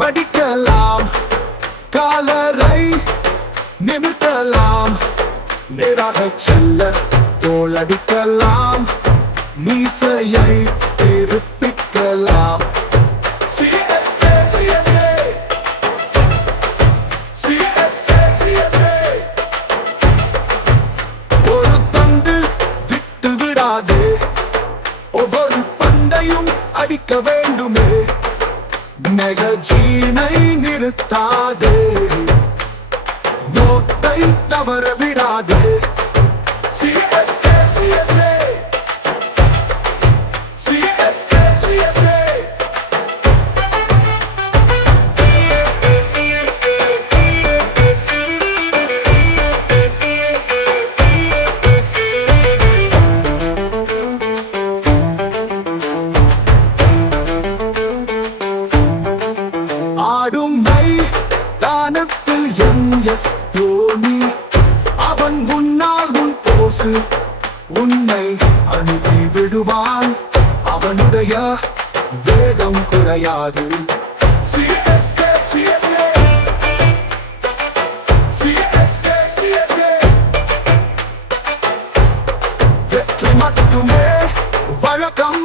மடிக்கலாம், காலரை நிமிர்த்தலாம், நேராகச் செல்ல தோளடிக்கலாம், மீசையை திருப்பிக்கலாம். CSK, CSK, CSK, CSK. ஒரு பந்து விட்டு விடாதே, ஒவ்வொரு பந்தையும் அடிக்க வேண்டுமே, நெகஜீனை நிறுத்தாதே, நோட்டை தவற விடாதே. CSK, CSK, CSK, CSK. ஆடும் மைதானத்தில் MS தோனி, அவன் முன்னால் உன் போசு உன்னை அனுப்பி விடுவான், அவனுடைய வேகம் குறையாது. CSK, CSK, CSK, CSK. வெற்றி மட்டுமே வழக்கம்.